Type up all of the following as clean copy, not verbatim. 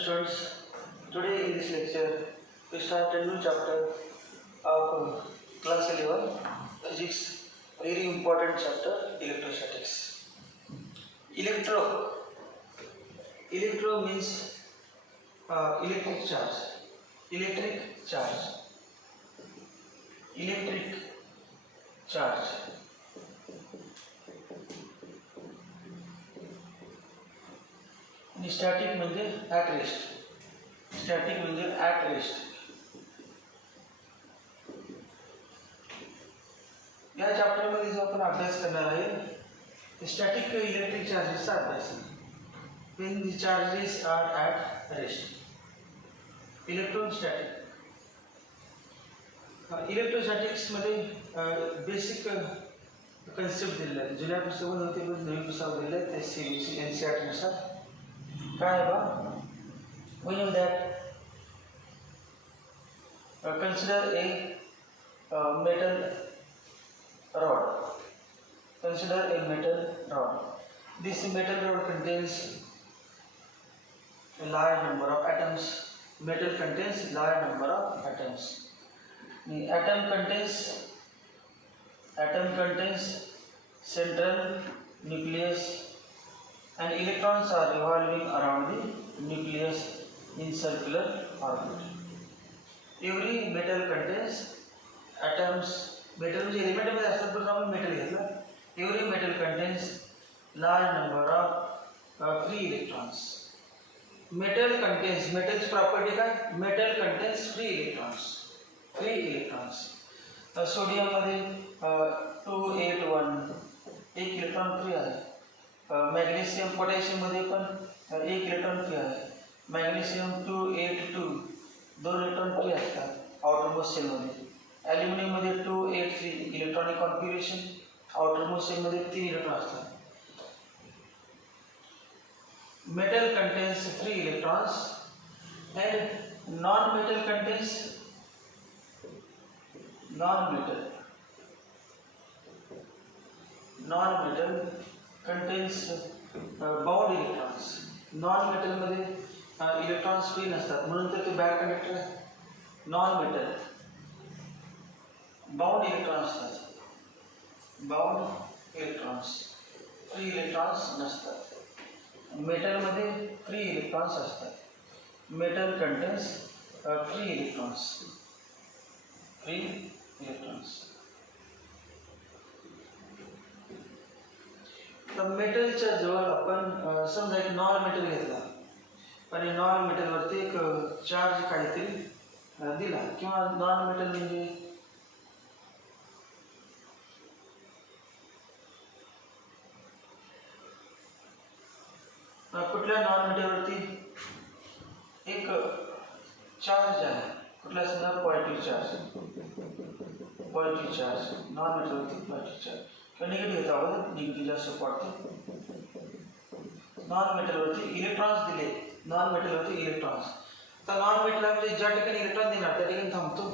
students. Today in this lecture we start a new chapter of class 11 physics. Very important chapter, electrostatics. Electro means electric charge. Electric charge. Electric charge. आणि स्टॅटिक म्हणजे at rest. Static म्हणजे at rest. या चॅप्टरमध्ये जो आपण अभ्यास करणार आहे स्टॅटिक इलेक्ट्रिक चार्जेसचा अभ्यास आहे. when the charges are at rest. Electrostatic. Electrostatics मध्ये बेसिक कन्सेप्ट दिलेला आहे. जुन्या पुस्तकामध्ये होते पण नवीन पुस्तक दिलेलं आहे ते CBSE NCERT नुसार. काय बा we know that consider a metal rod. Consider a metal rod. This metal rod contains a large number of atoms. Metal contains large number of atoms. The atom contains central nucleus and electrons are revolving around the nucleus in circular orbit. Every metal contains atoms. Metal म्हणजे एलिमेंट मध्ये असतात पण आपण मेटल घेतला. Every metal contains large number of free electrons. Metal contains, metal's property काय? Metal contains free electrons. Free electrons. Sodium मध्ये 281 एक electron free आहे. मॅग्नेशियम पोटॅशियम मध्ये पण एक इलेक्ट्रॉन फ्री आहे. मॅग्नेशियम 282 दोन इलेक्ट्रॉन फ्री असतात आउटरमोस्ट सेल मध्ये. ॲल्युमिनियम मध्ये 283 इलेक्ट्रॉनिक कॉन्फिगरेशन आउटरमोस्ट सेल मध्ये 3 इलेक्ट्रॉन असतात. Metal contains free electrons and non-metal contains non-metal bound electrons. Non-metal मध्ये इलेक्ट्रॉन्स फ्री नसतात म्हणून तर ते बॅड कंडक्टर आहे. non-metal bound electrons असतात. bound electrons फ्री इलेक्ट्रॉन्स नसतात. मेटल मध्ये फ्री इलेक्ट्रॉन्स असतात. Metal contains free electrons. तर मेटलच्या जवळ आपण समजा एक नॉन मेटल घेतला आणि नॉन मेटलवरती एक चार्ज काहीतरी दिला किंवा नॉन मेटल म्हणजे कुठल्या नॉन मेटलवरती एक चार्ज आहे. कुठला समजा पॉझिटिव्ह चार्ज नॉन मेटलवरती पॉझिटिव्ह चार्ज किंवा निगेटिव्ह येतो आहोत. निगेटिव्ह जास्त पडते. नॉन मेटलवरती इलेक्ट्रॉन्स दिले. नॉन मेटलवरती इलेक्ट्रॉन्स. तर नॉन मेटलला म्हणजे ज्या ठिकाणी इलेक्ट्रॉन देणार त्या ठिकाणी थांबतो.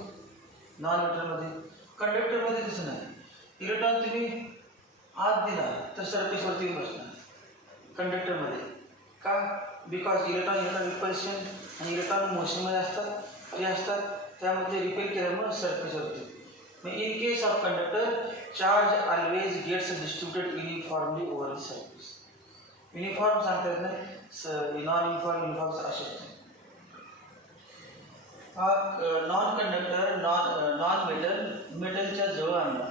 नॉन मेटलमध्ये कंडक्टरमध्ये तसं नाही. इलेक्ट्रॉन तुम्ही आत दिला तर सरफेसवरती बसणार कंडक्टरमध्ये. का? बिकॉज इलेक्ट्रॉन रिपल्शन आणि इलेक्ट्रॉन मोशनमध्ये असतात, फ्री असतात, त्यामध्ये रिपेल केल्यामुळे सरफेसवरती. In case of conductor, charge always gets distributed uniformly over the surface. Uniform सांगता येत नाही, non-uniform असे. हा नॉन कंडक्टर नॉन मेटलच्या जवळ आणला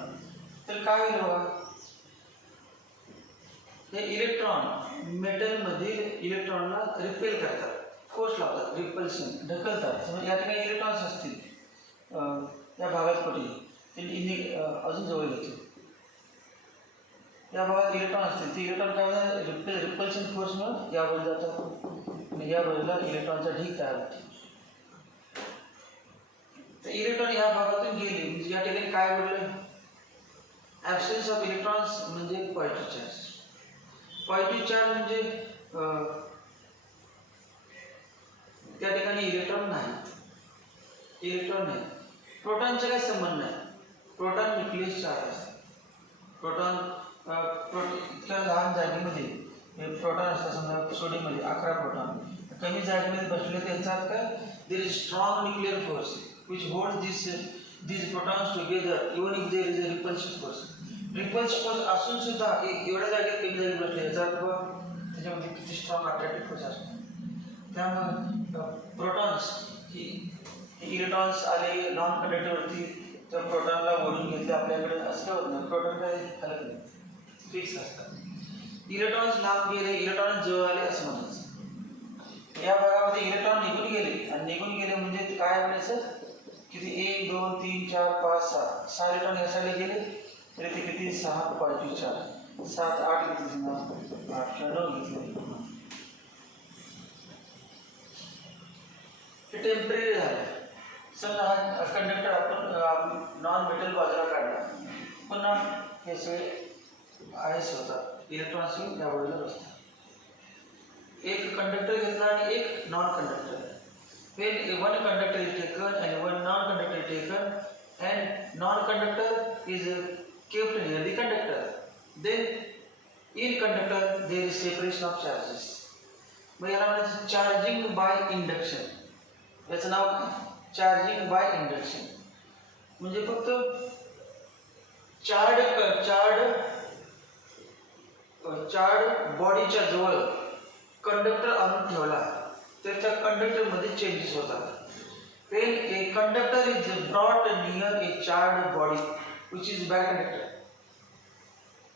तर काय होईल बघा. हे इलेक्ट्रॉन मेटलमधील इलेक्ट्रॉनला रिपेल करतात, फोर्स लावतात, रिपल्शन ढकलतात. या ठिकाणी इलेक्ट्रॉन्स असतील या भागात कुठे अजून जवळ येतो. या भागात इलेक्ट्रॉन असतील ते इलेक्ट्रॉन काय होतात रिपल्शन फोर्समुळे या बाजूला जातात आणि या बाजूला इलेक्ट्रॉनचा ढीग तयार होतो. तर इलेक्ट्रॉन या भागातून गेले म्हणजे या ठिकाणी काय घडलं. ॲब्सेन्स ऑफ इलेक्ट्रॉन्स म्हणजे पॉझिटिव्ह चार्ज. पॉझिटिव्ह चार्ज म्हणजे त्या ठिकाणी इलेक्ट्रॉन नाही. प्रोटॉनचा काही संबंध नाही. प्रोटॉन न्यूक्लियस चार्ज असतात. प्रोटॉन इतक्या लहान जागेमध्ये प्रोटॉन असतात. समजा सोडियममध्ये 11 प्रोटॉन कमी जागेमध्ये बसले त्याचा अर्थ काय, there is strong nuclear force which hold these protons together even if there is a repulsive force. Repulsive force असून सुद्धा एवढ्या जागेत कमी जागी बसले याचा अर्थ त्याच्यामध्ये किती स्ट्रॉंग अट्रॅक्टिव्ह फोर्स असतो. त्यामुळे प्रोटॉन्स ही इलेक्ट्रॉन्स आले नॉन कंडक्टरवरती, त्या प्रोटॉनला ओढून घेतले आपल्याकडे, असं होत नाही. प्रोटॉन काय हलत नाही, फिक्स असतात. इलेक्ट्रॉन्स लांब गेले, इलेक्ट्रॉन जवळ आले असं म्हणायचं. या भागामध्ये इलेक्ट्रॉन निघून गेले, आणि निघून गेले म्हणजे ते काय म्हणायचं, किती 1 2 3 4 5 6 इलेक्ट्रॉन या साईडला गेले, तरी ते किती 6 5 4 7 8 किती 8 9 घेतले. हे टेम्पररी झालं. समजा हा कंडक्टर आपण नॉन मेटल बाजूला काढला, पुन्हा हे सगळे आयस होतात, इलेक्ट्रॉन्स या बाजूला बसतात. एक कंडक्टर घेतला आणि एक non conductor. When one conductor is taken and one non-conductor is taken, and non-conductor is kept near the conductor, then in conductor there is separation of charges. मग याला म्हणायचं चार्जिंग बाय इंडक्शन. याचं नाव काय, चार्जिंग बाय इंडक्शन. म्हणजे फक्त चार्ड बॉडीच्या जवळ कंडक्टर आणून ठेवला तर त्या कंडक्टरमध्ये चेंजेस होतात. When a conductor is brought near a charged body which is by conductor,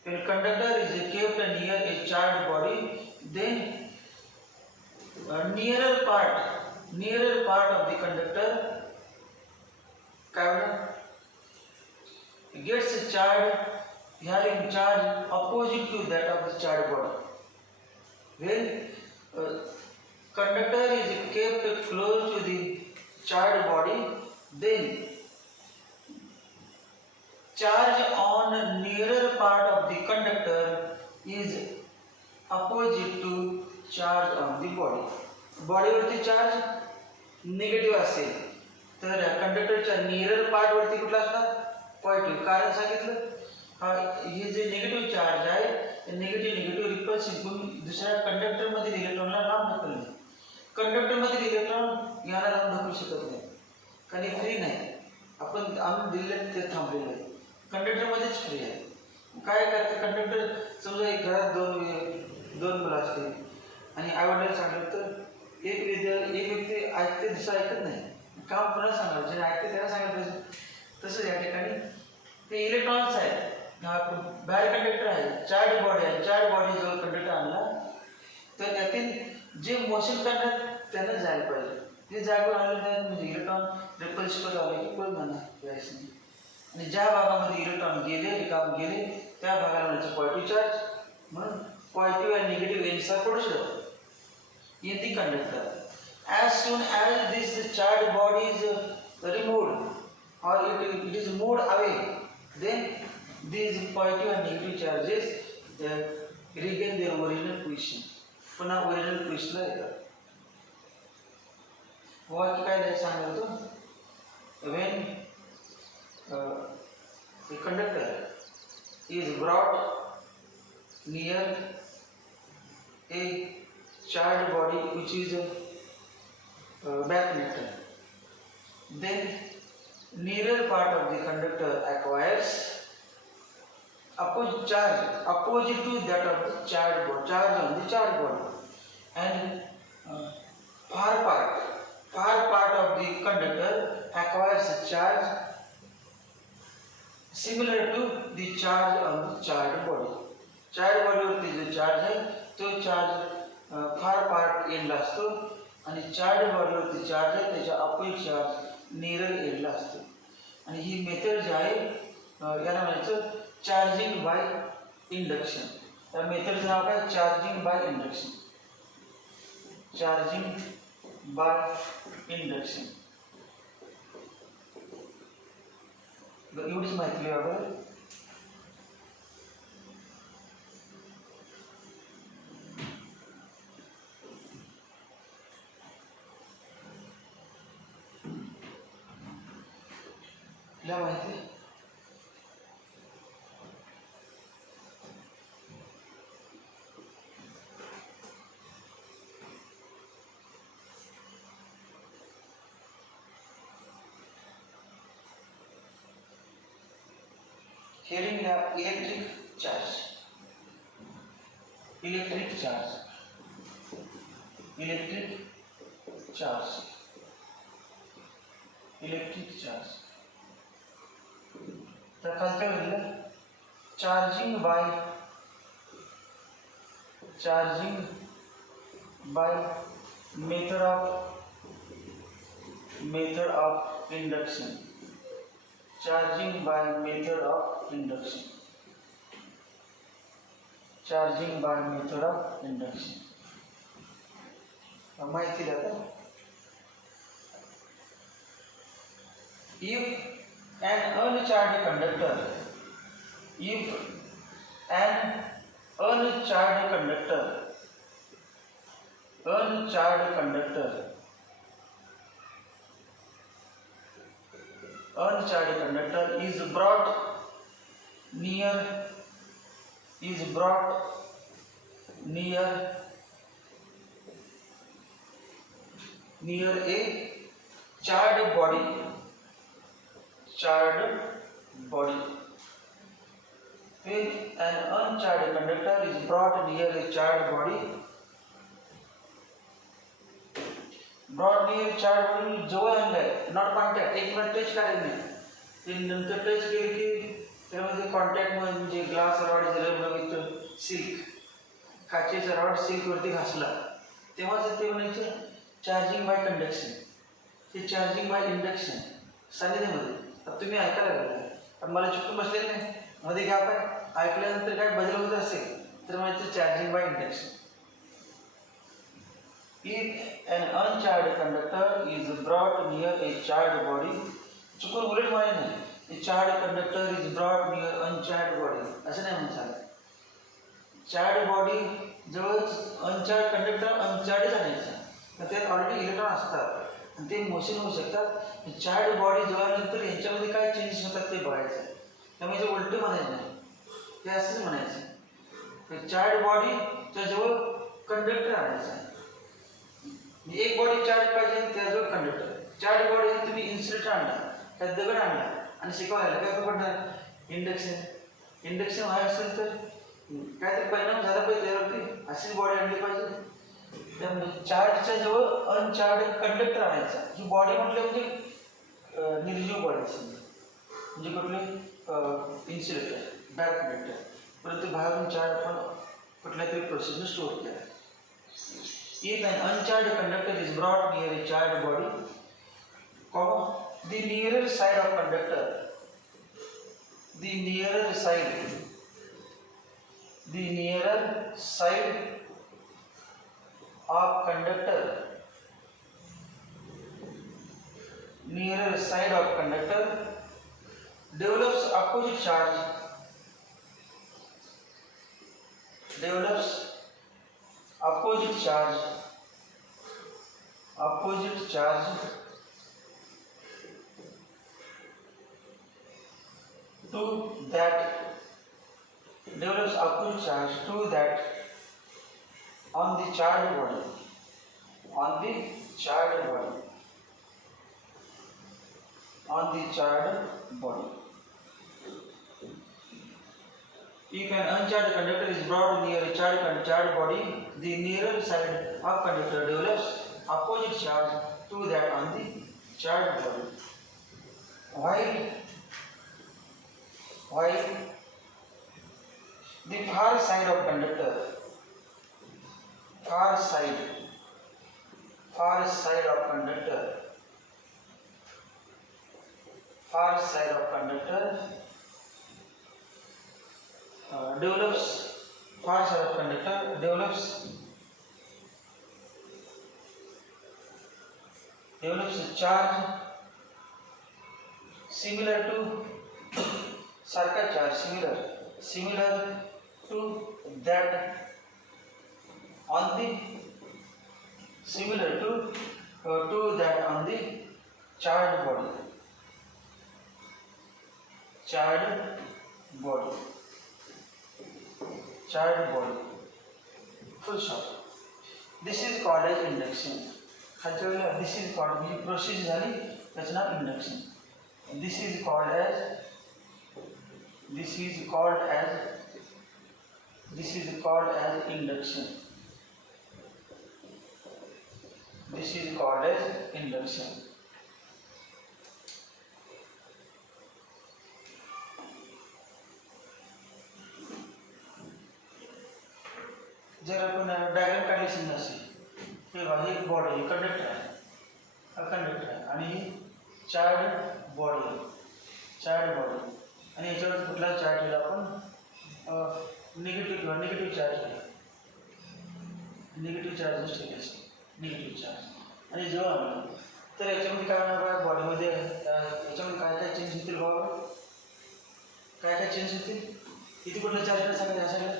when a conductor is kept near a charged body, then nearer part of the conductor gets charged, having charge opposite to that of the charged body. When conductor is kept close to the charged body, then charge on nearer part of the conductor is opposite to charge on the body. बॉडीवरती charge negative असेल तर कंडक्टरच्या निअरर पार्ट वरती कुठला असणार, पॉझिटिव्ह. कारण सांगितलं, हे जे निगेटिव्ह चार्ज आहे निगेटिव्ह रिपल्सिव्ह दुसऱ्या कंडक्टरमधील इलेक्ट्रॉनला लांब ढकलणे. कंडक्टरमधील इलेक्ट्रॉन याला लांब ढकलू शकत नाही, कारण हे फ्री नाही. आम्ही दिले ते थांबलेलं आहे, कंडक्टरमध्येच फ्री आहे. काय करते कंडक्टर, समजा एक घरात दोन मुलं असतील आणि आईवडिलांना सांगितलं तर एक व्यक्ती ऐकते, दुसरा ऐकत नाही. काम पुन्हा सांगाल, जे ऐकते त्याला सांगायला पाहिजे. तसंच या ठिकाणी ते इलेक्ट्रॉन्स आहेत, बाहेर कंडक्टर आहे, चार्ज बॉडी आहे. चार्ज बॉडी जवळ कंडक्टर आणला तर त्यातील जे मोशन करणार त्यांना जायला पाहिजे. जे जागेवर आले नाही म्हणजे इलेक्ट्रॉन रिपल्सिव्ह आले की कोण जाणार जायचं नाही. आणि ज्या भागामध्ये इलेक्ट्रॉन गेले रिकाम गेले त्या भागाला म्हणायचं पॉझिटिव्ह चार्ज. म्हणून positive and negative ends are produced in the conductor. As soon as this charged body is removed or it is moved away, then these positive and negative charges regain their original position. पुन्हा ओरिजिनल पोझिशनला येतात. वाक्य काय सांगत होतो, when a conductor is brought near a charged body which is back conductor, then nearer part of the conductor acquires opposite to that of the charge on the charge body, and far part of the conductor acquires a charge similar to the charge on the charged body. Charge बॉडीवरती जो charge आहे तो चार्ज फार पार्ट एंडला असतो आणि चार्ज बॉडीवरती चार्ज आहे त्याच्या अपोजिट चार्ज नियर एंडला असतो. आणि ही मेथड जी आहे याला म्हणायचं चार्जिंग बाय इंडक्शन. त्या मेथडचं नाव काय, charging by induction. Charging by induction. एवढीच माहिती लिहा. माहिती heading electric charge, electric charge, electric charge, electric charge. तर खालच्या वेळेला charging by method of induction, charging by method of induction, charging by method of induction. माहिती द्या. If an uncharged conductor, if an uncharged conductor is brought near a charged body, when an uncharged conductor is brought near a charged body, जवळ आणलाय, not contact, एक minute touch करायचं नाही, ते नंतर टच केले की त्यामध्ये कॉन्टॅक्ट म्हणजे ग्लास रॉड विथ सिल्क, काचेचा रॉड सिल्कवरती घासला तेव्हाच ते म्हणायचे चार्जिंग बाय कंडक्शन, ते चार्जिंग बाय इंडक्शन सानिध्यामध्ये. आता तुम्ही ऐकायला लागला पण मला चुकून बसलेलं नाही, मध्ये घ्या काय ऐकल्यानंतर काय बदल होत असेल तर म्हणायचं charging by induction. If an uncharged conductor is brought near a charged body, चुकून उलट म्हणाय नाही, a charged conductor is brought near uncharged body असं नाही म्हणतात. चार्ज बॉडी जवळ अनचार्ज कंडक्टर अनचार्ज आणायचा, तर त्यात ऑलरेडी इलेक्ट्रॉन असतात आणि ते मोशन होऊ शकतात. चार्ज बॉडी जवळनंतर यांच्यामध्ये काय चेंजेस होतात ते बघायचं, त्यामुळे जे उलट म्हणायचं नाही, ते असंच म्हणायचं. चार्ज बॉडीच्या जवळ कंडक्टर आणायचा, एक बॉडी चार्ज पाहिजे त्याजवळ कंडक्टर. चार्ज बॉडी तुम्ही इन्सुलेटर आणला, त्यात दगड आणला आणि शिकवायला काय पडणार इंडक्शन व्हाय असेल तर काहीतरी परिणाम झाला पाहिजे त्यावरती, अशीच बॉडी आणली पाहिजे. त्यामुळे चार्जच्या जवळ अनचार्ज कंडक्टर आणायचा. ही बॉडी म्हटलं म्हणजे निर्जीव बॉडी म्हणजे कुठले इन्सुलेटर बॅक कंडक्टर, परंतु बाहेरून चार्ज आपण कुठल्या तरी प्रोसेसने स्टोअर केला. If an uncharged conductor is brought near a charged body, the nearer side of conductor, the nearer side of conductor develops opposite charge, to that on the charged body. If an uncharged conductor is brought near a charged body, the nearer side of conductor develops opposite charge to that on the charged body. While the far side of conductor develops a charge similar to that on the charged body. Full stop. This is called as induction. This is called, ही प्रोसेस झाली त्याचं नाव induction. This is called as This is called as induction. This is called as induction. जर आपण डायग्राम काढली समजा अशी, हे बघा ही body conductor आहे, हा कंडक्टर आहे आणि ही चार्ज बॉडी आणि याच्यावर कुठला चार्ज दिला आपण निगेटिव्ह चार्ज दिला, निगेटिव्ह चार्जेस ठेवले असते, निगेटिव्ह चार्ज. आणि जेव्हा तर याच्यामध्ये काय होणार बघा, बॉडीमध्ये याच्यामध्ये काय काय चेंज होतील बघा, काय काय चेंज होतील. इथे कुठला चार्ज आहे सगळ्या ह्या सगळ्या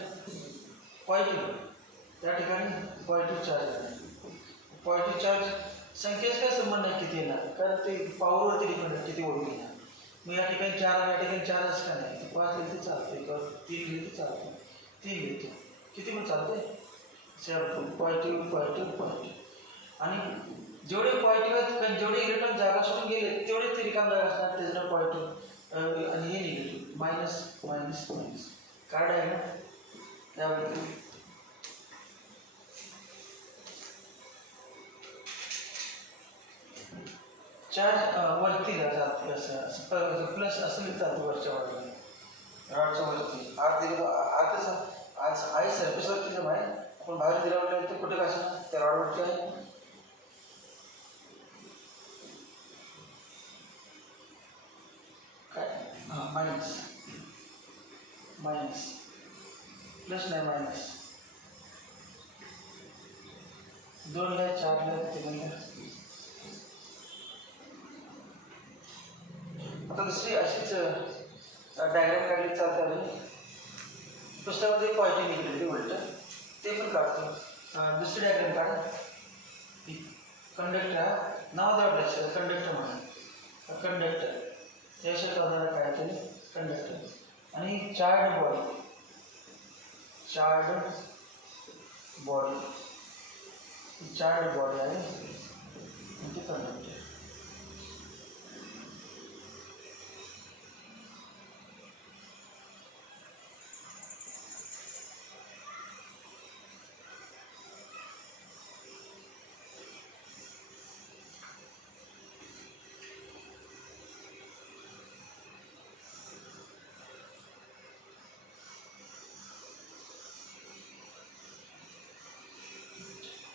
पॉझिटिव्ह, त्या ठिकाणी पॉझिटिव्ह चार्ज आहे. पॉझिटिव्ह चार्ज संख्येच काय संबंध आहे किती येणार, कारण ते पॉवरवरती डिपेंड आहे किती ओढून घेणार. मग या ठिकाणी 4 आणि या ठिकाणी 4 असं का नाही, 5 लिहिते चालते किंवा 3 लिहिते चालते, 3 लिहितो किती पण चालते. पॉझिटिव्ह आणि जेवढे पॉझिटिव्ह आहेत, जेवढे इलेक्ट्रॉन जागा सोडून गेले तेवढे ते रिकाम जागा असणार, त्याच्यानं पॉझिटिव्ह आणि हे निगेटिव्ह, मायनस कार्ड आहे ना त्यावरती. चार्ज वरती जाते असं प्लस असं लिहितात वरच्या बाजूला, रॉडच्या वरती आज आई सरफेसवरती जमा आहे, आपण बाहेर दिल्यावर ते कुठे काय असणार त्या रॉडवरती आहे. काय हां मायनस प्लस नाही मायनस, 2 ला 4 ला 3 ला. आता दुसरी अशीच डायग्राम काढली चालते, पुस्तकामध्ये पॉझिटिव्ह निगेटिव्ह उलट ते पण काढतो. दुसरी डायग्राम काढा. कंडक्टर नाव द्या लक्षात, कंडक्टर म्हणा, कंडक्टर त्याशिवाय कळणारा काय तरी कंडक्टर आणि चार्ज बॉडी आहे ते कंडक्टर.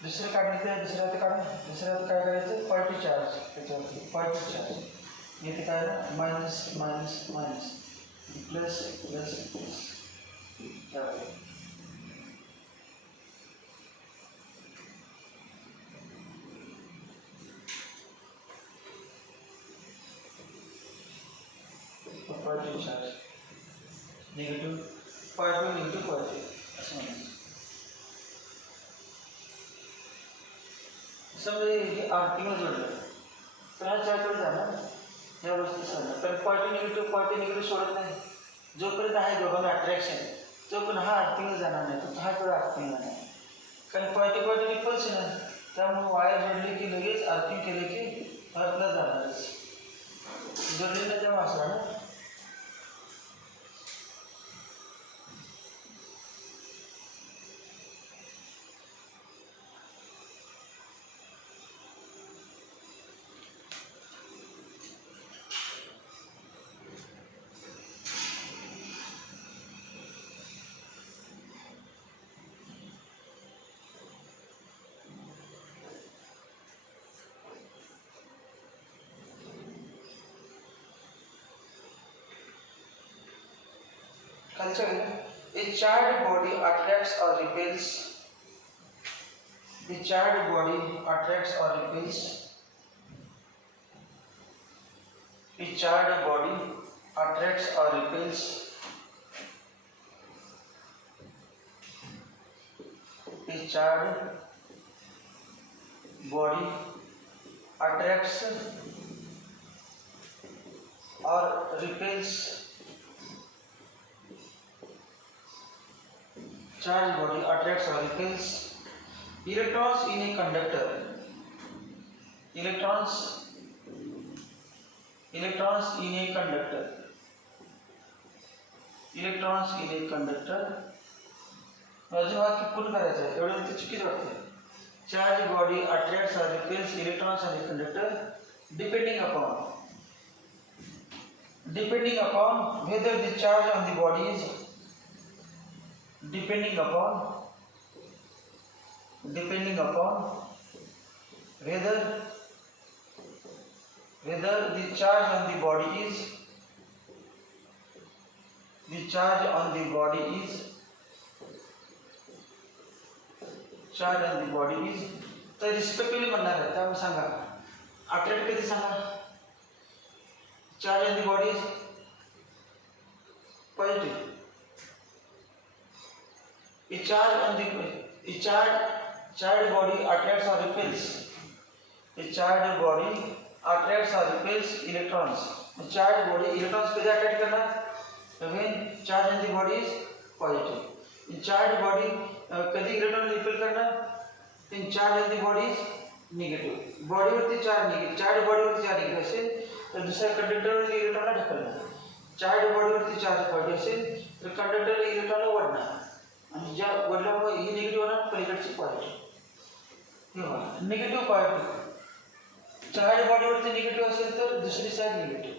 दुसरं काढण्याचं आहे, दुसऱ्या हाती काढा. दुसऱ्या हाती काय करायचं, पॉझिटिव्ह चार्ज त्याच्यावरती, पॉझिटिव्ह चार्ज येथे काय ना minus plus positive charge negative positive असं म्हणायचं. समजा हे आरतीमध्ये जोडलं तर हा चार्जवर जाणार, या वस्तू सोडणार, कारण पॉझिटिव्ह निगेटिव्ह सोडत नाही. जोपर्यंत आहे दोघांना अट्रॅक्शन तोपर्यंत हा आरतीमध्ये जाणार नाही, तो हा थोडा आरतीला नाही, कारण पॉझिटिव्ह रिपल्स आहे. त्यामुळे वायर जोडले की लगेच आरती केले की अर्थला जाणारच, जोडले नाही तेव्हा असणार ना. A charged body attracts or repels. The charged body attracts or repels. A charged body attracts or repels. A charged body attracts or repels. Charged body attracts or repels electrons in a conductor. Electrons in a conductor. Electrons in a conductor. माझे वाक्य पूर्ण करायचं आहे. एवढं ते चुकीचं वाटतं. Charge body attracts और repels electrons on a conductor depending upon whether the charge on the body is depending upon whether the charge on the body is तर रिस्पेक्टिव्हली म्हणणार आहे. त्यामुळे सांगा अट्रॅक्ट कधी सांगा. Charge on the body is positive. charged body attracts or repels. A charged body attracts or repels electrons. A charged body electrons कधी attract करणार? When charge on the body is positive. In charged body कधी electron repel करणार? When charge on the body is negative. Body वरती charge negative, charge body वरती charge negative असेल तर दुसऱ्या कंडक्टरवर इलेक्ट्रॉनला ढकलणार. चार्ज बॉडी वरती चार्ज पॉझिटिव्ह असेल तर कंडक्टर इलेक्ट्रॉनला ओढणार आणि ज्या वडल्यामुळे ही निगेटिव्ह होणार, पलीकडची पॉझिटिव्ह. Negative positive. चार्ज बॉडीवरती निगेटिव्ह असेल तर दुसरी साईड निगेटिव्ह.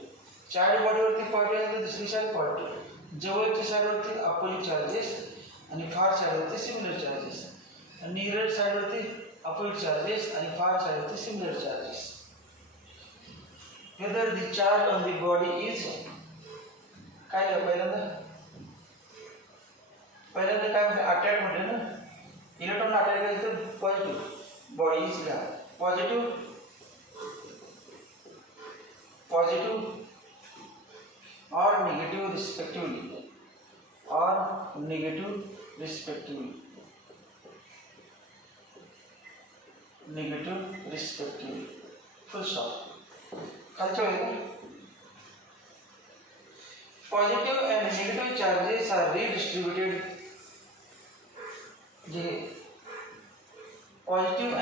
चार्ज बॉडीवरती पॉझिटिव्ह असेल तर दुसरी साईड पॉझिटिव्ह. जवळच्या साईडवरती अपोजिट चार्जेस आणि फार साईडवरती सिमिलर चार्जेस. आणि नियर साईडवरती अपोजिट चार्जेस आणि फार साईडवरती similar charges. whether the charge on the body is काय लिहा पहिल्यांदा काय म्हणजे अटॅक म्हटलं ना, इलेक्ट्रॉन अटॅक केलं तर पॉझिटिव्ह. बॉडी इज लिहा पॉझिटिव्ह और नेगेटिव्ह रिस्पेक्टिव्हली. Full stop. खालच्या वेळी positive and negative charges are redistributed. Positive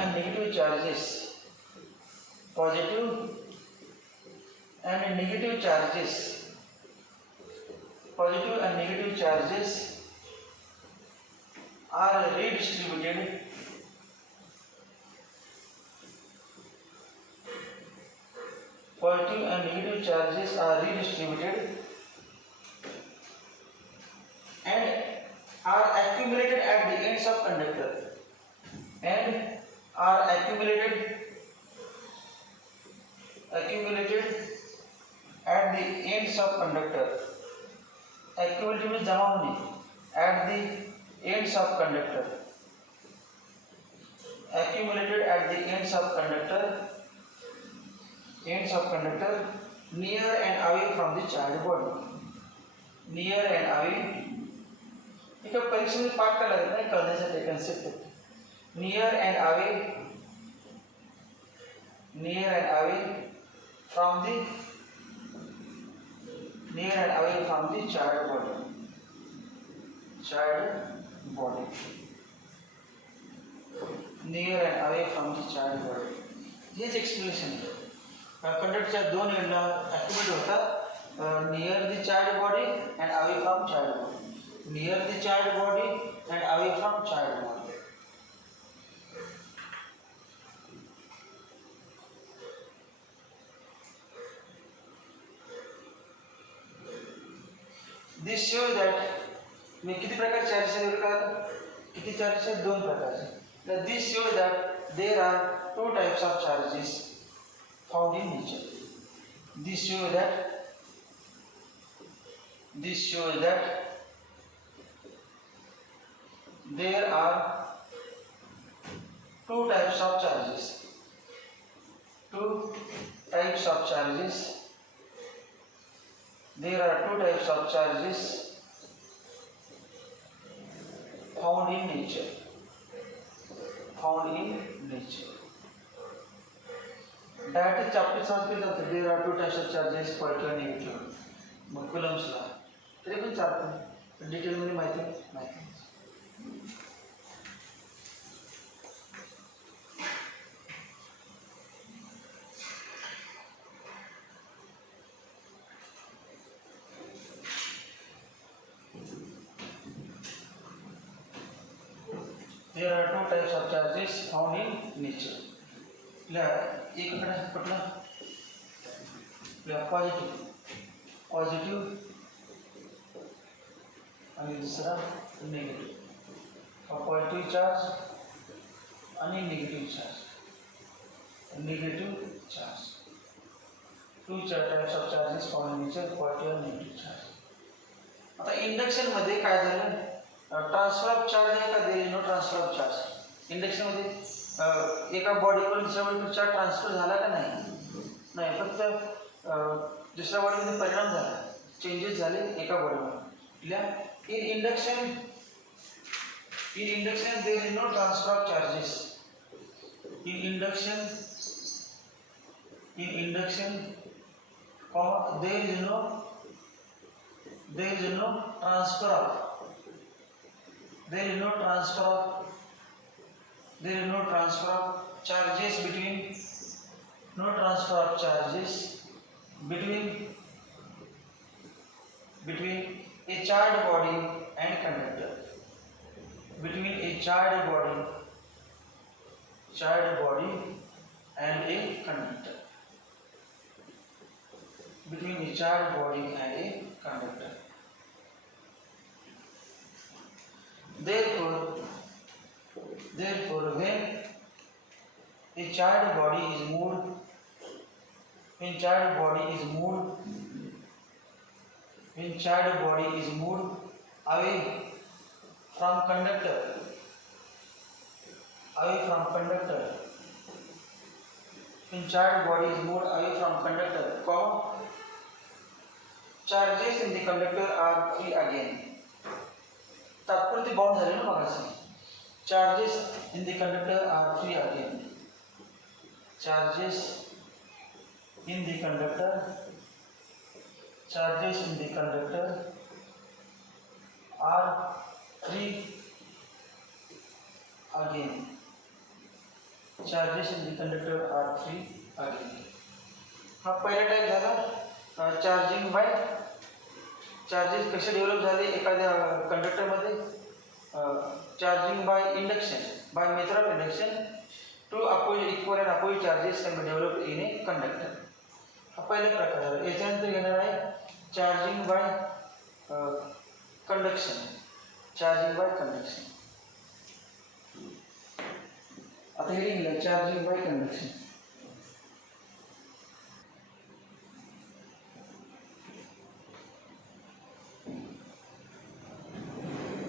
and negative charges are redistributed and are accumulated at the ends of conductor. Accumulated means जमा होणे. At the ends of conductor. Accumulated at the ends of conductor near and away from the charged body. Near and away. एक परीक्षा में पाठ का लगता है करण्यासाठी concept. Near and away from the charged body. Near and away from the charged body. हेच एक्सप्लेनेशन आहे. कंडक्टरच्या दोन एंडला ॲक्टिव्हेट होतात. Near the charge body and away from charge body. Near the charged body and away from charged body. This shows that मी किती प्रकार चार्जेस आहेत का? किती चार्जेस आहेत? दोन प्रकारचे. This shows that there are two types of charges found in nature. This shows that there are two types of charges. There are two types of charges found in nature. That chapter सांगते जातं. There are two types of charges, positive and negative. मग Coulomb's law तरी पण चालतं. डिटेल मध्ये माहिती. There are two types of charges found in nature. एकाकडे कुठला पॉझिटिव्ह आणि दुसरा निगेटिव्ह. पॉझिटिव्ह चार्ज आणि negative charge. Two types of charges found in nature, positive आणि निगेटिव्ह चार्ज. आता इंडक्शन मध्ये काय झालं, ट्रान्सफर ऑफ चार्ज आहे का there is no transfer of charge. Induction मध्ये एका बॉडीवरून दुसऱ्या बॉडीवर चार्ज ट्रान्सफर झाला का नाही, फक्त दुसऱ्या बॉडीमध्ये परिणाम झाला, चेंजेस झाले एका बॉडीवर. In induction there is no transfer of charges. In induction there is no transfer of charges between a charged body and conductor. Between a charged body and a conductor. Between a charged body and a conductor. Therefore, when a charged body is moved away from conductor, when charged body is moved away from conductor, charges in the conductor are free again. तात्पुरती बाउंड झाले ना मगाशी. Charges in the conductor are free again. Charges in the conductor are free again. Charges in the conductor are free again. हा पहिला type झाला charging by. Charges कसे develop झाले एखाद्या कंडक्टरमध्ये, charging by induction, by method of induction to equal and opposite charges can be develop in a conductor. हा पहिला प्रकार झाला. याच्यानंतर येणार आहे चार्जिंग बाय कंडक्शन. आता हेडिंग लिहा, चार्जिंग बाय कंडक्शन.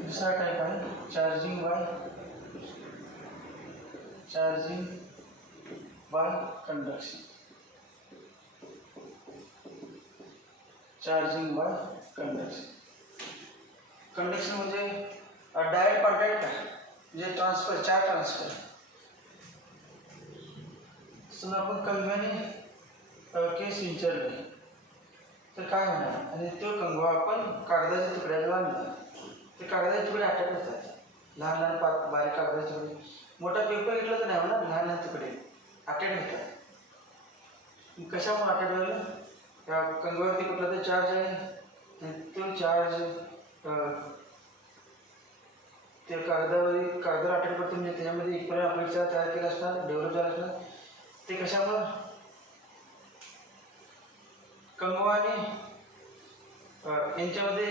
दूसरा टाइप है चार्जिंग बाय कंडक्शन. कंडक्शन म्हणजे डायरेक्ट कॉन्टॅक्ट म्हणजे ट्रान्सफर, चार्ज ट्रान्सफर. समजा आपण कंगव्याने केस विंचरले तर काय होणार, आणि तो कंगवा आपण कागदाच्या तुकड्याला बांधला, ते कागदाचे तुकडे अटॅक होतात. लहान बारीक कागदाचे तुकडे. मोठा पेपर घेतला तर नाही होणार, लहान तुकडे अटॅक होतात. कशामुळे अटॅक झालं, त्या कंगव्यावरती कुठला तर चार्ज आहे, तो चार्ज त्या कागदावर अटॅक करतो, म्हणजे त्याच्यामध्ये इक्वल आपल्याला तयार केला असणार, डेव्हलप झाला असणार. ते कशामुळे, कंगवाने यांच्यामध्ये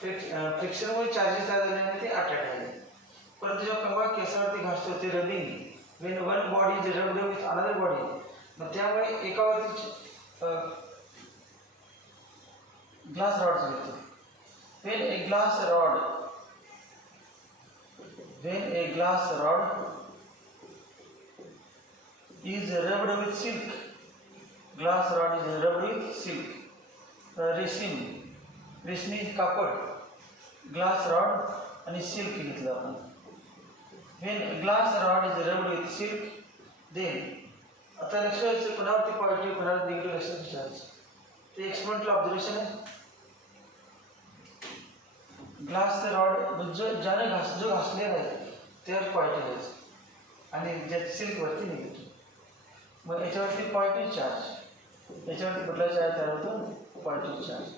फ्रिक्शनमुळे चार्जेस तयार झाल्याने ते अटॅक झाले. परंतु जेव्हा कंगवा केसावरती घासतो ते rubbing, when one body is rubbed with another body, मग त्यामुळे एकावरती ग्लास रॉड्स घेतो. When a glass rod is rubbed with silk, रेशमी कापड, ग्लास रॉड आणि सिल्क घेतलं आपण. when glass rod is rubbed with silk, then आता लक्ष द्यायचं कोणावरती पॉझिटिव्ह कोणावरती निगेटिव्ह लक्ष द्यायचं. ते एक्सपेरिमेंटल ऑब्झर्वेशन आहे. ग्लास रॉड ज्याने जो घासलेला आहे त्यावर पॉझिटिव्ह घ्यायचं आणि ज्या सिल्कवरती निगेटिव्ह. मग याच्यावरती पॉझिटिव्ह चार्ज, याच्यावरती कुठला चार्ज तयार होतो, पॉझिटिव्ह चार्ज.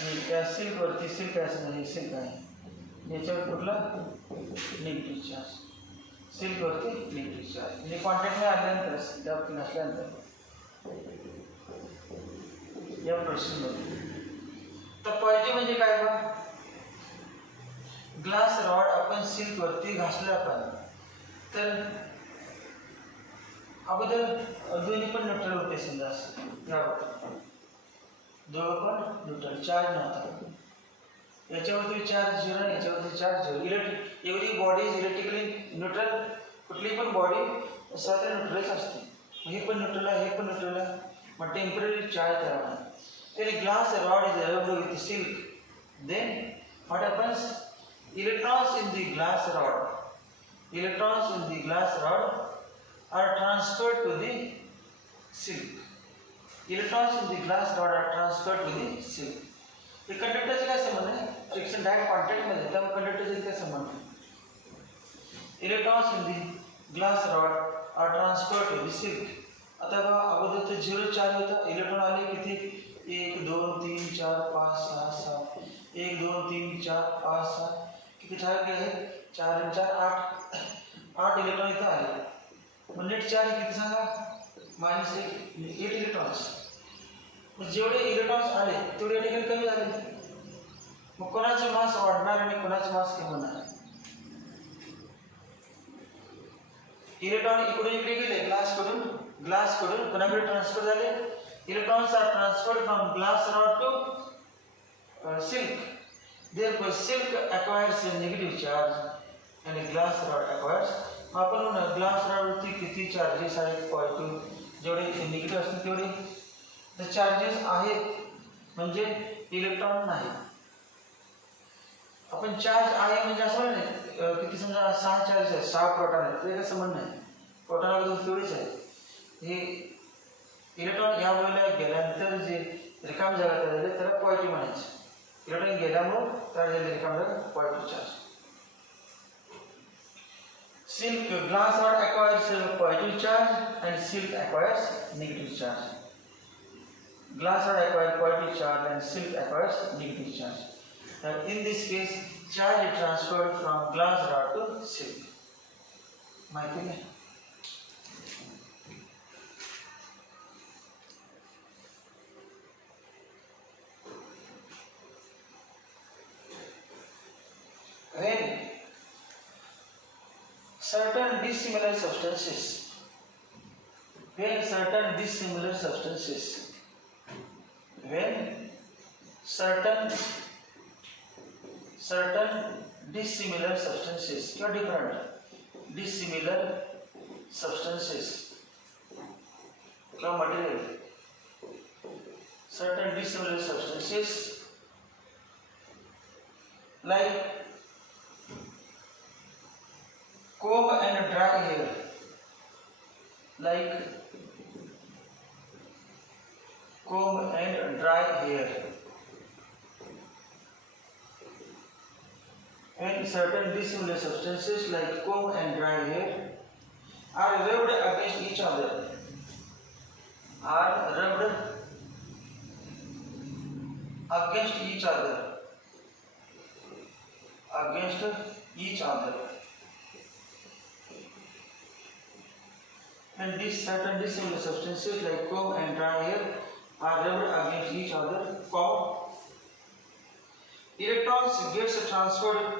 आणि त्या सिल्कवरती सिल्क आहे, सिल्क आहे याच्यावर कुठला निगेटिव्ह चार्ज, सिल्कवरती निगेटिव्ह चार्ज. म्हणजे कॉन्टॅक्टमध्ये आल्यानंतर त्या नसल्यानंतर या प्रोसेसमध्ये. तर पॉझिटिव्ह म्हणजे काय बघ, ग्लास रॉड आपण सिल्कवरती घासलं आपण तर अगोदर दोन्ही पण न्यूट्रल होते. समजा दोघं पण न्यूट्रल, चार्ज नव्हता. याच्यावरती चार्ज 0, याच्यावरती चार्ज 0. Every body is electrically neutral. कुठली पण बॉडी स्वतः न्यूट्रलच असते. हे पण न्यूट्रल आहे, हे पण न्यूट्रल आहे. मग टेम्पररी चार्ज करावा. then glass rod is rubbed with silk. Then what happens? Electrons in the glass rod are transferred to the silk. Electrons in the glass rod are transferred to the silk. हे कंडक्टरचे काय संबंध आहे? Friction direct कॉन्टॅक्टमध्ये, त्यामुळे कंडक्टरचे काय संबंध आहे? Electrons in the glass rod are transfer to the silk. आता बघा अगोदर ते 0 चार्ज होतं. इलेक्ट्रॉन आले किती? 1 2 3 4 5 6 7. 1 2 3 4 5 6. किती चार्ज आहे? 4 आणि 4 8. 8 इलेक्ट्रॉन इथं आले. मग नेट चार्ज किती सांगा? -8 इलेक्ट्रॉन्स. मग जेवढे इलेक्ट्रॉन्स आले तेवढे या ठिकाणी कमी झाले. मग कोणाचे मास वाढणार आणि कोणाचे मास कमी होणार? इलेक्ट्रॉन इकडून इकडे गेले, ग्लासकडून कोणाकडे ट्रान्सफर झाले? Electrons are transferred from glass rod to silk. Therefore silk acquires a negative charge and glass rod acquires. आपण ग्लास रॉडवरती किती चार्जेस आहेत? पॉझिटिव्ह. जेवढे निगेटिव्ह असतील तेवढे तर चार्जेस आहेत म्हणजे इलेक्ट्रॉन नाही. आपण चार्ज आहे म्हणजे असं नाही किती, समजा 6 चार्ज आहेत, 6 प्रोटॉन आहेत, ते काय संबंध नाही. प्रोटॉन तेवढेच आहे. हे इलेक्ट्रॉन या वेळेला गेल्यानंतर जे रिकाम जागा तयार झाली त्याला पॉझिटिव्ह म्हणायचं. इलेक्ट्रॉन गेल्यामुळे तयार झालेली रिकाम जागा positive charge. Silk glass rod acquires positive charge and silk acquires negative charge. Glass rod acquires positive charge and silk acquires negative charge. And in this case, charge is transferred from glass rod to silk. माहिती आहे? When certain dissimilar substances, when certain dissimilar substances क्या different dissimilar substances क्या material, certain dissimilar substances like comb and dry hair, like comb and dry hair. When certain dissimilar substances like comb and dry hair are rubbed against each other, and these certain dissimilar substances like comb and dry hair are rubbed against each other, electrons gets transferred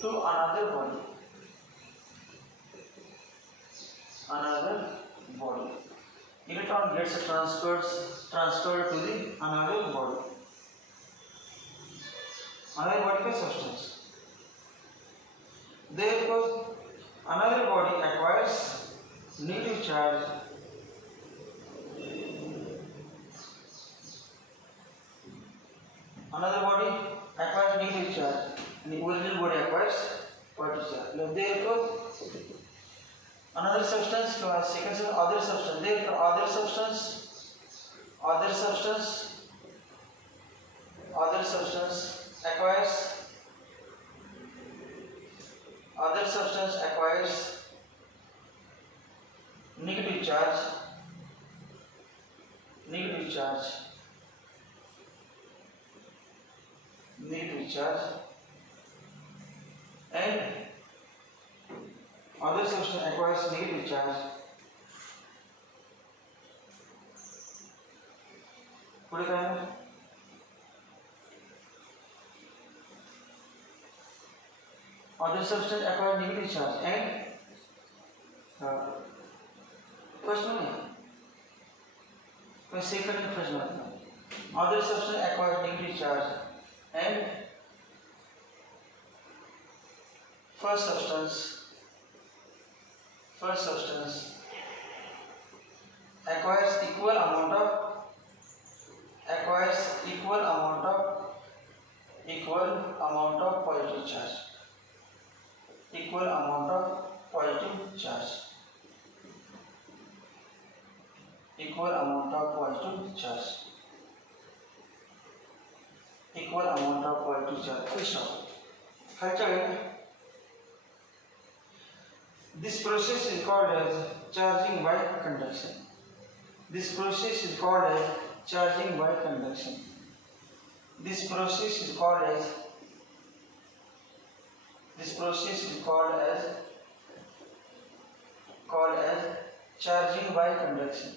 to another body. Electron gets transferred to the another body. Another body का substance. Therefore, another body acquires negative charge. Another body acquires negative charge, and the original body acquires positive charge. Therefore, another substance, second substance, other substance. Therefore, other substance other substance acquires negative charge and other substance acquires negative charge. Put it down. Other substance acquire negative charge and first one है second first one. Other substance acquire negative charge and first substance acquires equal amount of positive charge. Equal amount of positive charge. Full stop. This process is called as charging by conduction. This process is called as charging by conduction. This process is called as charging by conduction.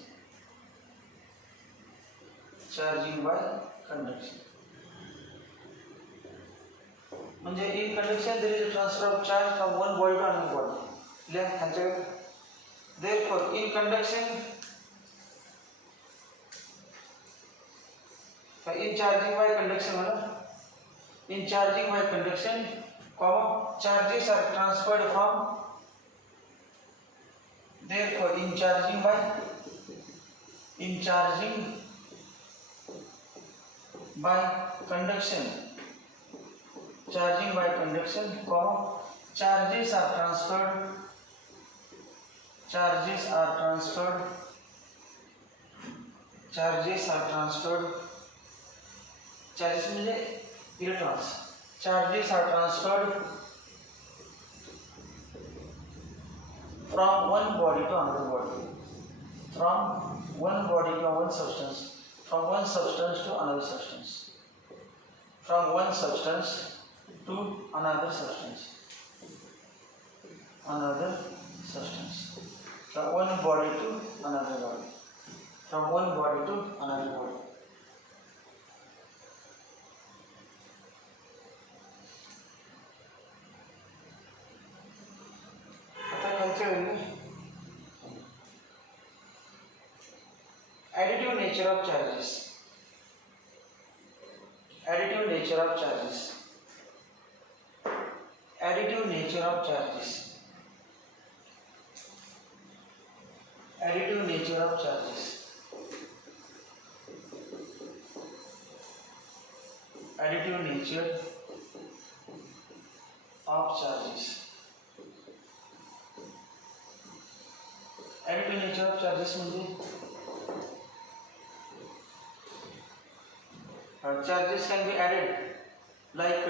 म्हणजे in conduction there is a transfer of charge from one body to another body. Therefore, in conduction, in charging by conduction, charges are transferred from. Therefore, in charging by conduction, charges are transferred. Charges म्हणजे electrons. Charges are transferred from one body to another body. From one body to one substance. From one substance to another substance. From one substance to another substance. From one body to another body. आता खालच्या additive nature of charges. Additive nature of charges. Additive nature of charges. Additive nature of charges. Additive nature of charges. Additive nature of charges म्हणजे charges can be added like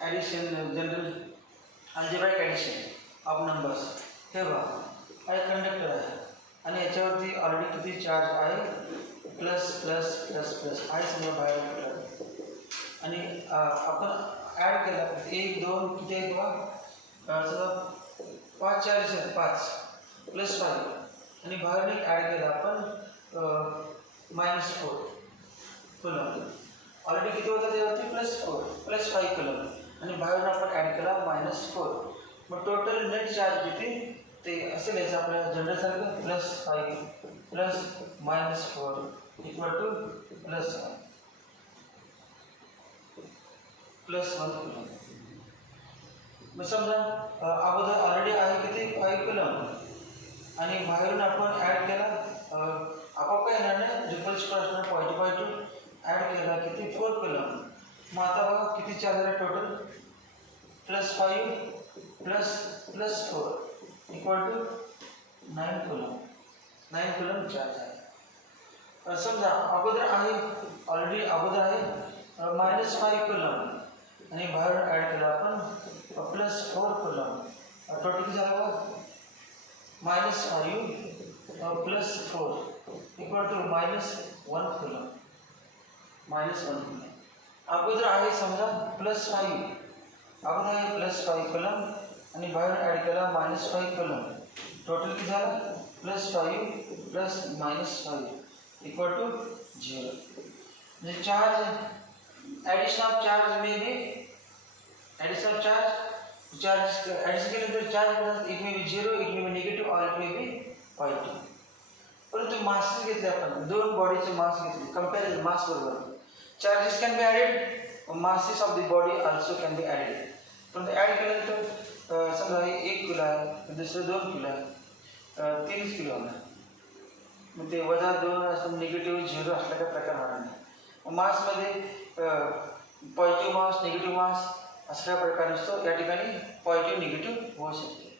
addition, general algebraic addition of numbers. हे बघा हा एक कंडक्टर आहे आणि याच्यावरती ऑलरेडी किती charge आहे plus plus plus plus आहे सगळं बाहेर पडलं आणि आपण ॲड केला 1 2 किती आहे बघा सगळं 5 चार्जेस आहेत 5 प्लस 5 आणि बाहेर एक ॲड केला आपण -4 कुलम ऑलरेडी किती होता त्यावरती +4 +5 कुलम आणि बाहेरून आपण ॲड केला -4 मग टोटल नेट चार्ज किती ते असेल याचं आपल्या जनरल सारखं +5 प्लस -4 इक्वल टू +1 कुलम. मग समजा अगोदर ऑलरेडी आहे किती 5 कुलम आणि बाहेरून आपण ॲड केला आपोआप काय येणार नाही रिपल्स असणार पॉईंट ॲड केला किती 4 कुलम. मग आता बघा किती चार्ज आहे total +5 plus 4 equal to 9 coulomb charge आहे. समजा अगोदर आहे ऑलरेडी अगोदर आहे -5 कूलम आणि बाहेर ॲड केला आपण +4 कूलम. टोटल किती झालं बघ -5 +4 इक्वल टू -1 कूलम. -1 कूलम अगोदर आहे समजा +5 अगोदर आहे +5 कूलम आणि बाहेर ॲड केला -5 कूलम. टोटल किती झालं +5 + -5 इक्वल टू 0. म्हणजे charge addition of charge may be addition of charge addition केल्यानंतर charge it may be 0, it may be negative or it may be positive. परंतु मासेस घेतले आपण दोन बॉडीचे मास घेतले कंपॅरिझन मास बरोबर charges can be added masses of the body also can be added. पण add केल्यानंतर समजा हे 1 किलो आहे दुसरं 2 किलो आहे 3 किलो होणार. मग ते -2 असं निगेटिव्ह 0 असला काही प्रकार होणार नाही. मासमध्ये पॉझिटिव्ह मास निगेटिव्ह मास असा काय प्रकार असतो. या ठिकाणी पॉझिटिव्ह निगेटिव्ह होऊ शकते.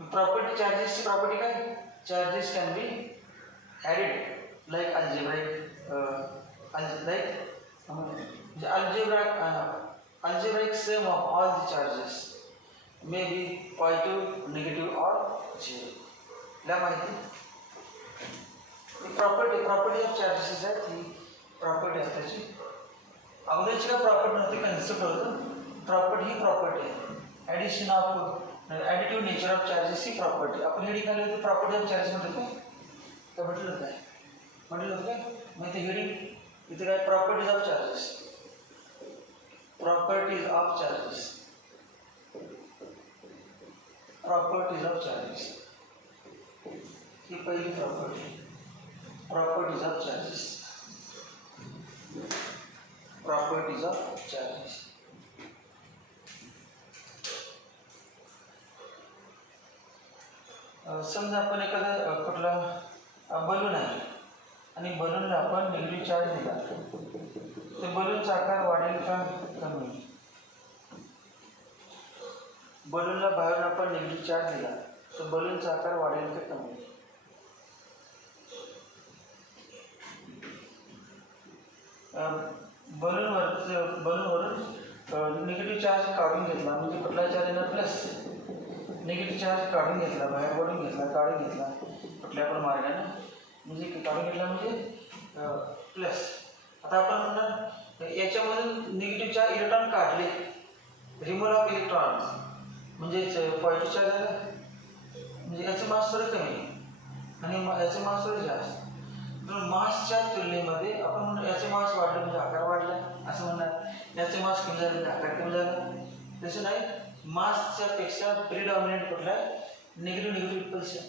प्रॉपर्टी चार्जेसची प्रॉपर्टी काय charges can be added like algebraic algebraic sum of all the charges may be positive, negative or 0. ला माहिती प्रॉपर्टी ऑफ चार्जेस आहे ती प्रॉपर्टी आहे त्याची. अगोदरची काय प्रॉपर्टी नव्हती कन्सेप्ट होतं. प्रॉपर्टी ही प्रॉपर्टी आहे addition of additive nature of charges ही प्रॉपर्टी. आपण हेडिंग आले होते प्रॉपर्टी ऑफ चार्जेस म्हटलं काय म्हटलं काय म्हटलं होतं काय मग ते हेडिंग इथे काय properties of charges properties of charges properties of charges ही पहिली properties of charges properties of charges. समजा आपण एखादा कुठला बलून आहे आणि बलूनला आपण निगेटिव्ह चार्ज दिला तर बलूनचा आकार वाढेल का कमी होईल. बलूनला बाहेरून आपण निगेटिव्ह चार्ज दिला तर बलूनचा आकार वाढेल का कमी होईल. बलूनवरून निगेटिव्ह चार्ज काढून घेतला म्हणजे कुठला चार्ज येणार प्लस निगेटिव्ह चार्ज काढून घेतला बाहेर पडून घेतला काढून घेतला कुठल्या पण मार्गाने म्हणजे काढून घेतला म्हणजे प्लस. आता आपण म्हणणार याच्यामधून निगेटिव्ह चार्ज इलेक्ट्रॉन काढले रिमूव्ह ऑफ इलेक्ट्रॉन्स म्हणजेच पॉझिटिव्ह चार्ज आला म्हणजे याचं मास थोडं कमी आणि याचं मास थोडं जास्त. तर मासच्या तुलनेमध्ये आपण म्हणून याचे मास वाढलं म्हणजे आकार वाढला असं म्हणणार याचे मास कमी झालं म्हणजे आकार कमी झाला. तसं नाही मासच्या पेक्षा प्रिडॉमिनेंट कुठला आहे निगेटिव्ह रिपल्शन.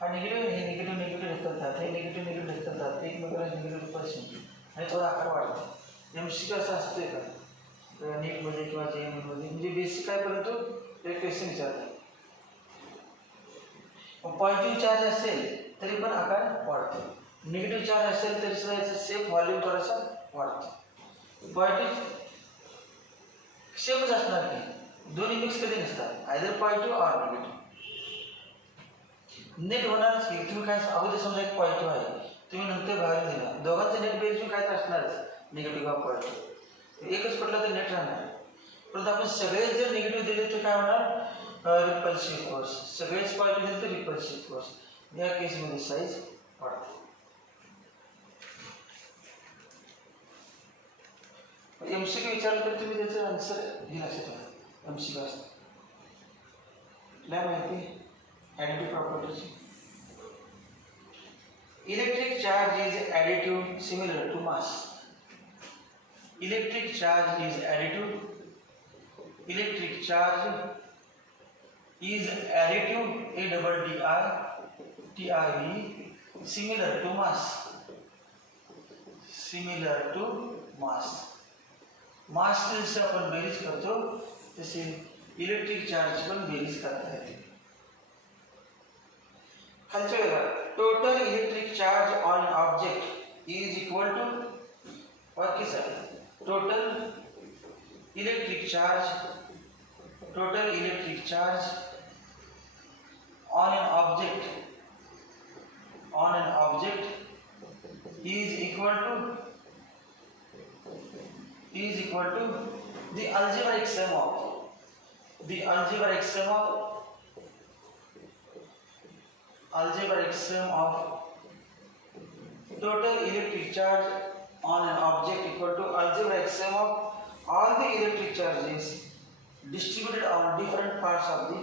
हा निगेटिव्ह हे निगेटिव्ह ढकलतात हे निगेटिव्ह ढकलतात एकमेकाला निगेटिव्ह रिपल्शन आणि थोडा आकार वाढतो. एमसी असं असतंय का नीटमध्ये किंवा जेएममध्ये म्हणजे बेसिक काय परंतु एक क्वेश्चन विचारतात. पॉझिटिव्ह चार्ज असेल तरी पण आकार वाढतो निगेटिव्ह चार्ज असेल तरी सुद्धा याचं सेफ व्हॉल्यूम थोडासा वाढतो. पॉझिटिव्ह सेमच असणार नाही दोन्ही मिक्स कधी नसतात either positive or negative. Net होणारच की तुम्ही काय अगोदर समजा एक पॉझिटिव्ह आहे तुम्ही नंतर बाहेर दिला दोघांचं नेट बेस काय असणारच निगेटिव्ह किंवा पॉझिटिव्ह एकच कुठला तर नेट राहणार. परंतु आपण सगळेच जर निगेटिव्ह दिले तर काय होणार रिपल्सिव्ह फोर्स सगळेच पॉझिटिव्ह दिले तर रिपल्सिव्ह फोर्स या केसमध्ये साईज वाढते. एमसीक्यू विचारलं तर तुम्ही त्याचं आन्सर हे लक्षात ठेवा एमसीक्यू असतं. काय माहिती ॲडिटिव्ह प्रॉपर्टीची. Electric charge is additive similar to mass. Electric charge is additive electric charge is additive ADDITIV similar to mass similar to mass. मासची जसे आपण बेरीज करतो तसे इलेक्ट्रिक चार्ज पण बेरीज करता येते. खालच्या वेळेला total electric charge on object is equal to वाक्यच आहे total electric charge on an object on an object is equal to the algebraic sum of total electric charge on an object equal to algebraic sum of all the electric charges distributed on different parts of the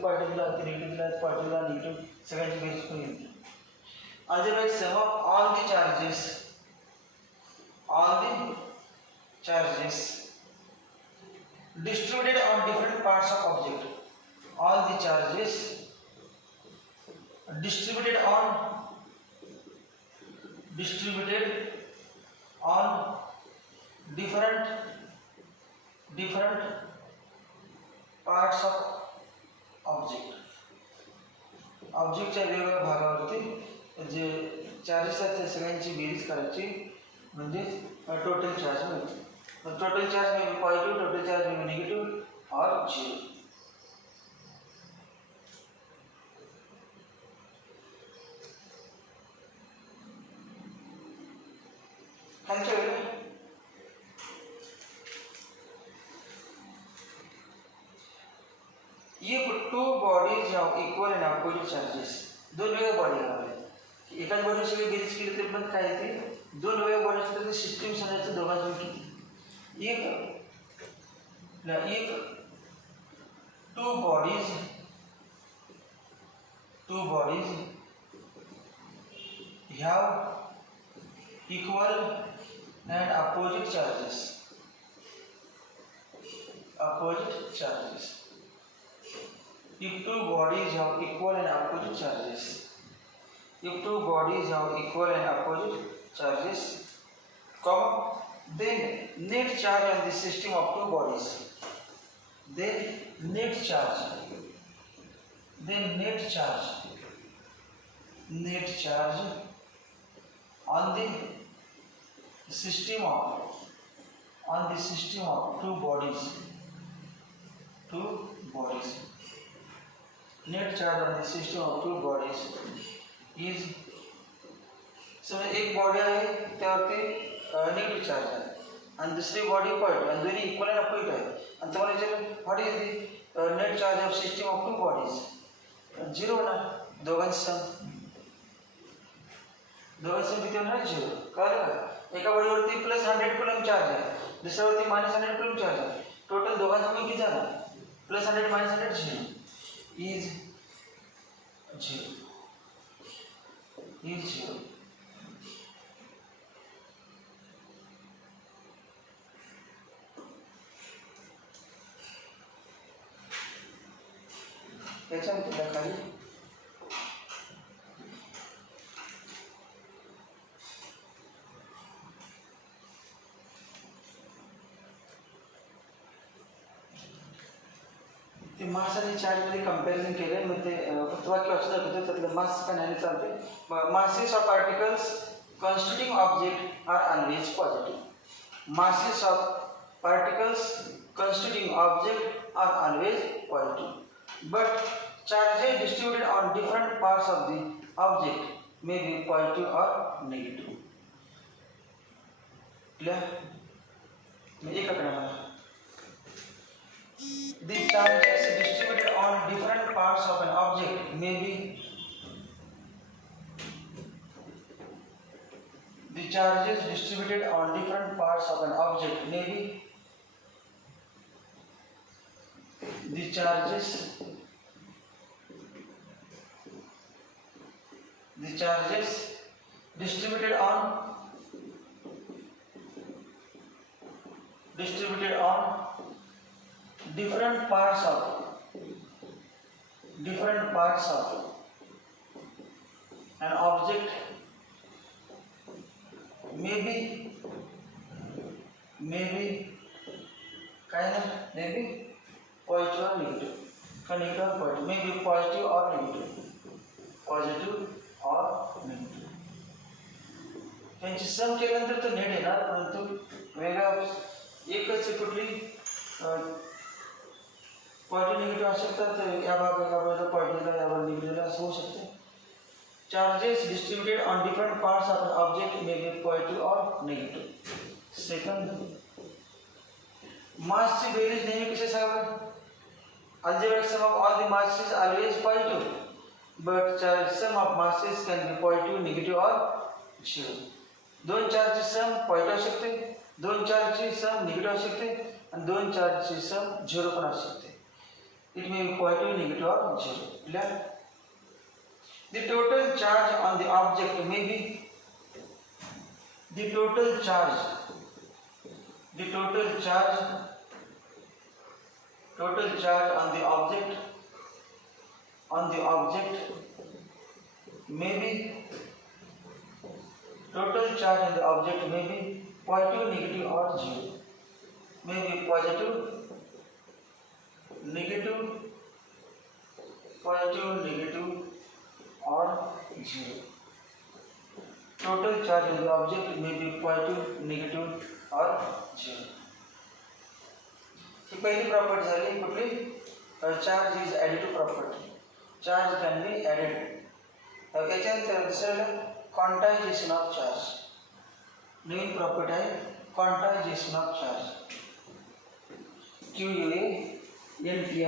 particular negative second base algebraic sum of all the charges distributed on different parts of object, all the charges distributed on different parts of ऑब्जेक्टच्या वेगवेगळ्या भागावरती जे चार्जेस आहेत त्या सगळ्यांची बेरीज करायची म्हणजे total charge मिळते. Total charge में बी पॉजिटिव, टोटल चार्ज में बी नेगेटिव और जीरो. ये two bodies of equal and opposite charges दोन वेगळ्या बॉडी लावले एकाच बॉडी सगळी बेरीज केली तरी पण काय ते दोन वेगळ्या बॉडी असतात सिस्टीम सांगायचं दोघांचं किती एक two bodies have equal and opposite charges. If two bodies have equal and opposite charges, then net charge on the system of two bodies. Then net charge on the system of two bodies. Net charge on the system of two bodies is समजा एक बॉडी आहे त्यावरती negative charge आहे आणि दुसरी body point आणि दोन्ही equal and opposite आहे आणि तुम्हाला विचारलं what is the net charge of system of two bodies zero होणार दोघांचं सम किती होणार झिरो कळलं का एका बॉडीवरती प्लस 100 कुलम चार्ज आहे दुसऱ्यावरती मायनस 100 कुलम चार्ज आहे टोटल दोघांचं मिळून किती झालं प्लस 100 मायनस 100 झिरो is 0. त्याच्यानंतर दाखवली ते मास आणि चार्ज मध्ये कंपॅरिझन केले मग ते फक्त वाक्य असं दाखवतं त्यातलं मास पण आणि चालते masses of particles constituting object are always positive. Masses of particles constituting object are always positive. But charges distributed on different parts of the object may be positive or negative. Clear? एक आकडा The charges distributed on different parts of an object may be the charges distributed on different parts of an object may be the charges distributed on different parts of an object may be positive or negative. Negative or positive may be positive or negative. त्यांची सम केल्यानंतर तो नेट येणार परंतु वेगळा एकच कुठली positive negative असेल तर या भागाला पॉझिटिव्हला या भागाला निगेटिव्हला असं होऊ शकते Charges distributed on different parts of an object may be positive or negative. Second, mass varies नेहमी किसे सांगा? Algebraic sum of all the masses is always positive, but sum of masses can be positive, negative or zero. दोन चार्जची सम पॉझिटिव्ह असू शकते, दोन चार्जची सम निगेटिव्ह असू शकते आणि दोन चार्जची सम झिरो पण असू शकते. It may be positive, negative और zero. Clear? The total charge on the object may be the total charge on the object may be total charge on the object may be positive, negative or zero. May be positive, negative or zero. Total charge on the object may be positive, negative or zero. ही पहिली प्रॉपर्टी झाली कुठली? Charge is additive property. Charge can be added. याच्यानंतर दुसऱ्याला quantisation of charge. नवीन प्रॉपर्टी आहे quantisation of charge. QUANTI